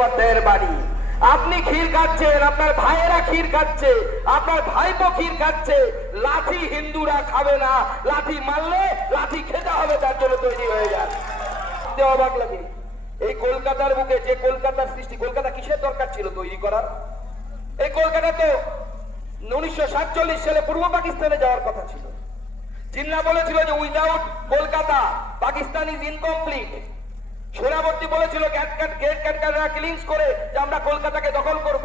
বাড়ি আপনি ক্ষীর খাচ্ছেন, আপনার ভাইয়েরা ক্ষীর খাচ্ছে, আপনার ভাইপো ক্ষীর খাচ্ছে। লাঠি হিন্দুরা খাবে না, লাঠি মারলে লাঠি খেতে হবে, তার জন্য তৈরি হয়ে যায়। অবাক লাগে এই কলকাতার বুকে যে কলকাতার সৃষ্টি, কলকাতা কিসের দরকার ছিল তৈরি করার? এই কলকাতা তো 1947 সালে পূর্ব পাকিস্তানে যাওয়ার কথা ছিল। জিন্না বলেছিল যে without Kolkata Pakistan is incomplete. সেনাপতি বলেছিল কিলিংস করে যে আমরা কলকাতাকে দখল করব।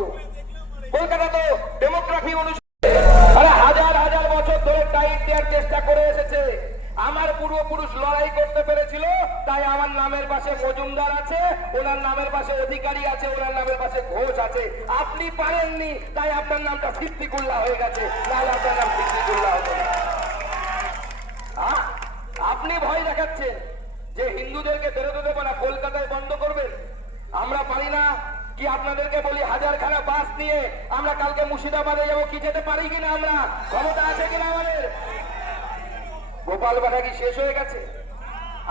কলকাতা তো ডেমোগ্রাফি অনুসারে হাজার হাজার বছর ধরে টাইট দেওয়ার চেষ্টা করে এসেছে। আমার পূর্বপুরুষ লড়াই করতে পেরেছিল, তাই আমার নামের পাশে মজুমদার আছে, ওনার নামের পাশে অধিকারী আছে, ওনার নামের পাশে ঘোষ আছে। আপনি পারেননি, তাই আপনার নামটা সিদ্দিকুল্লাহ হয়ে গেছে, নাহলে আপনার নাম সিদ্দিকুল্লাহ হতো না। আপনি ভয় দেখাচ্ছেন যে হিন্দুদেরকে বেরোতে দেবো না, কলকাতায় বন্ধ করবেন। আমরা পারি না কি আপনাদেরকে বলি, হাজারখানা বাস নিয়ে আমরা কালকে মুর্শিদাবাদে যাবো, কি যেতে পারি কিনা? আমরা ক্ষমতা আছে কিনা আমাদের? গোপাল বাধা কি শেষ হয়ে গেছে?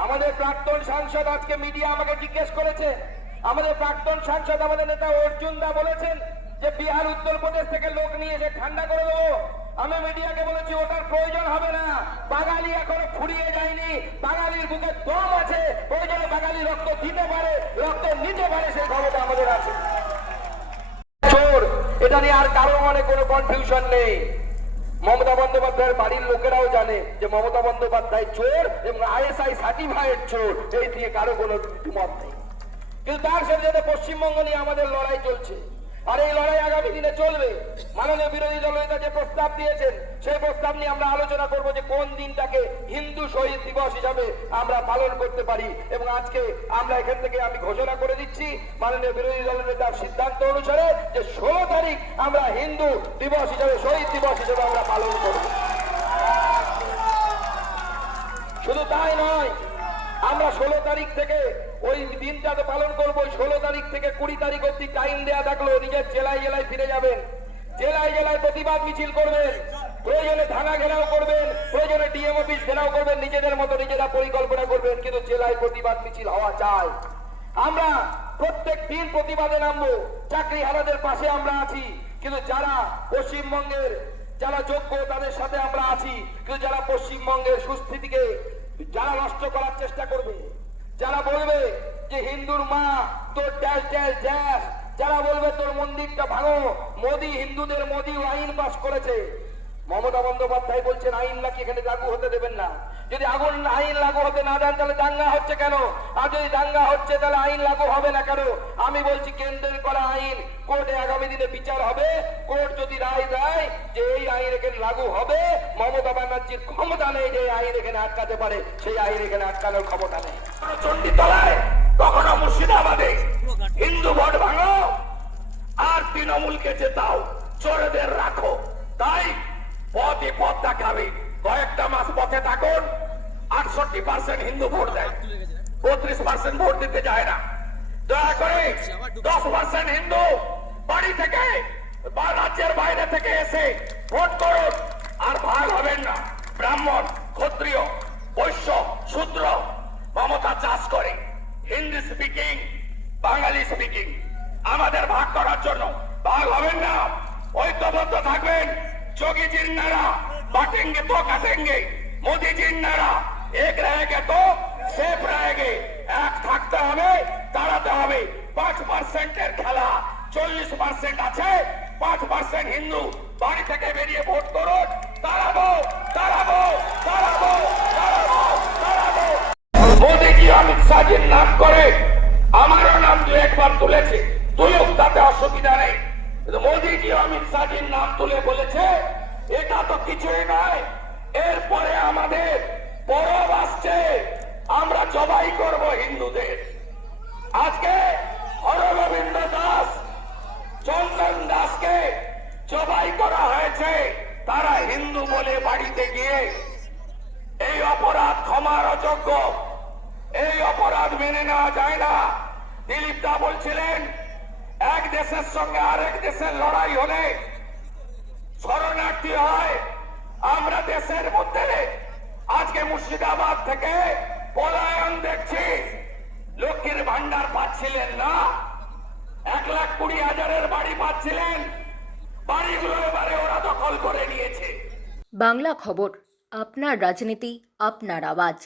আমাদের প্রাক্তন সাংসদ আজকে মিডিয়া আমাকে জিজ্ঞেস করেছে, আমাদের প্রাক্তন সাংসদ আমাদের নেতা অর্জুন দা বলেছেন যে বিহার উত্তরপ্রদেশ থেকে লোক নিয়ে এসে ঠান্ডা করে দেবো। আমি মিডিয়াকে বলেছি ওটার প্রয়োজন হবে না, বাঙালি এখনো ফুরিয়ে যায়নি, বাঙালির বুকে দম আছে, প্রয়োজনে বাঙালি রক্ত দিতে পারে, রক্ত নিতে পারে, সেই ক্ষমতা আমাদের আছে। চোর, এটা নিয়ে আর কারো মনে কোনো কনফিউশন নেই। মমতা বন্দ্যোপাধ্যায়ের বাড়ির লোকেরাও জানে যে মমতা বন্দ্যোপাধ্যায় চোর এবং ISI সার্টিফাইড চোর, এই দিয়ে কারো কোনো মত নেই। কিন্তু তার সাথে পশ্চিমবঙ্গ নিয়ে আমাদের লড়াই চলছে, আর এই লড়াই আগামী দিনে চলবে। মাননীয় বিরোধী দলনেতা যে প্রস্তাব দিয়েছেন, সেই প্রস্তাব নিয়ে আমরা আলোচনা করব যে কোন দিনটাকে হিন্দু শহীদ দিবস হিসাবে আমরা পালন করতে পারি। এবং আজকে আমরা এখান থেকে আমি ঘোষণা করে দিচ্ছি, মাননীয় বিরোধী দলনেতার সিদ্ধান্ত অনুসারে যে 16 তারিখ আমরা হিন্দু দিবস হিসাবে, শহীদ দিবস হিসাবে আমরা পালন করব। শুধু তাই নয়, আমরা 16 তারিখ থেকে ওই দিনটা তো পালন করবো। 16 তারিখ থেকে 20 তারিখ অব্দি টাইম দেয়া থাকলো, নিজের জেলায় জেলায় ফিরে যাবেন, জেলায় জেলায় প্রতিবাদ মিছিল করবেন, প্রয়োজনে থানা ঘেরাও করবেন, প্রয়োজনে ডিএম অফিস ঘেরাও করবেন, নিজেদের মতো নিজেরা পরিকল্পনা করবেন, কিন্তু জেলায় প্রতিবাদ মিছিল হওয়া চাই। আমরা প্রত্যেক দিন প্রতিবাদে নামবো, চাকরিহারাদের পাশে আমরা আছি, কিন্তু যারা পশ্চিমবঙ্গের যারা যোগ্য তাদের সাথে আমরা আছি, কিন্তু যারা পশ্চিমবঙ্গের সুস্থিতিকে যারা নষ্ট করার চেষ্টা করবে, যারা বলবে যে হিন্দুর মা তোর ড্যাশ ড্যাশ ড্যাশ, যারা বলবে তোর মন্দিরটা ভাঙো, মোদি হিন্দুদের, মোদি আইন পাস করেছে। মমতা বন্দ্যোপাধ্যায় বলছেন আইন নাকি এখানে লাগু হতে দেবেন না। যদি আইন লাগু হতে না দেন তাহলে দাঙ্গা হচ্ছে কেন? আর যদি দাঙ্গা হচ্ছে তাহলে আইন লাগু হবে না কেন? আমি বলছি কেন্দ্রের করা আইন কোর্টে আগামী দিনে বিচার হবে। কোর্ট যদি রায় দেয় যে এই আইন এখানে লাগু হবে, মমতা ব্যানার্জির ক্ষমতা নেই যে আইন এখানে আটকাতে পারে, সেই আইন এখানে আটকানোর ক্ষমতা নেই। চণ্ডীতলায় কখনো মুর্শিদাবাদে হিন্দু ভোট ভাঙো আর তৃণমূলকে জেতাও, চোরেদের রাখো। তাই পথে পথ দেখাবে, কয়েকটা মাস পথে থাকুন। 68% হিন্দু ভোট দেয়, 32% ভোট দিতে যায় না। দয়া করে 10% হিন্দু বাড়ি থেকে বা রাজ্যের বাইরে থেকে এসে ভোট করুন। আর ভাগ হবেন না, ব্রাহ্মণ, ক্ষত্রিয়, বৈশ্য, শূদ্র। মমতা চাষ করে হিন্দি স্পিকিং, বাঙালি স্পিকিং, আমাদের ভাগ করার জন্য ভাগ হবেন না, ঐক্যবদ্ধ থাকবেন। যোগী জিন্নারা बांटेंगे तो काटेंगे, मोदी जिन्नारा एक रहेंगे तो सेफ रहेंगे। एक থাকতে হবে, দাঁড়াতে হবে। 5% এর খেলা, 40% আছে, 5% হিন্দু বাড়ি থেকে বেরিয়ে ভোট করুন। দাঁড়াবো দাঁড়াবো দাঁড়াবো দাঁড়াবো দাঁড়াবো। মোদিজি অমিত শাহজির নাম করে আমারও নাম দু একবার তুলেছে, তুলুক, তাতে অসুবিধা নেই। মোদিজি অমিত শাহজির নাম তুলে বলেছে এটা তো কিছুই নয়, এরপরে আমাদের পরব আসছে, আমরা জবাই করব হিন্দুদের। আজকে হরগোবিন্দ দাস, চন্দন দাসকে জবাই করা হয়েছে, তারা হিন্দু বলে বাড়িতে গিয়ে। এই অপরাধ ক্ষমার অযোগ্য, এই অপরাধ মেনে নেওয়া যায় না। দিলীপ দা বলছিলেন এক দেশের সঙ্গে আরেক দেশের লড়াই হলে শরণার্থী হয়। আমরা দেশের মধ্যে আজকে মুর্শিদাবাদ থেকে পলায়ন দেখছি। লক্ষ্মীর ভান্ডার পাচ্ছিলেন না, পাচ্ছিলেন, বাড়িগুলো এবারে ওরা দখল করে নিয়েছে। বাংলা খবর, আপনার রাজনীতি, আপনার আওয়াজ।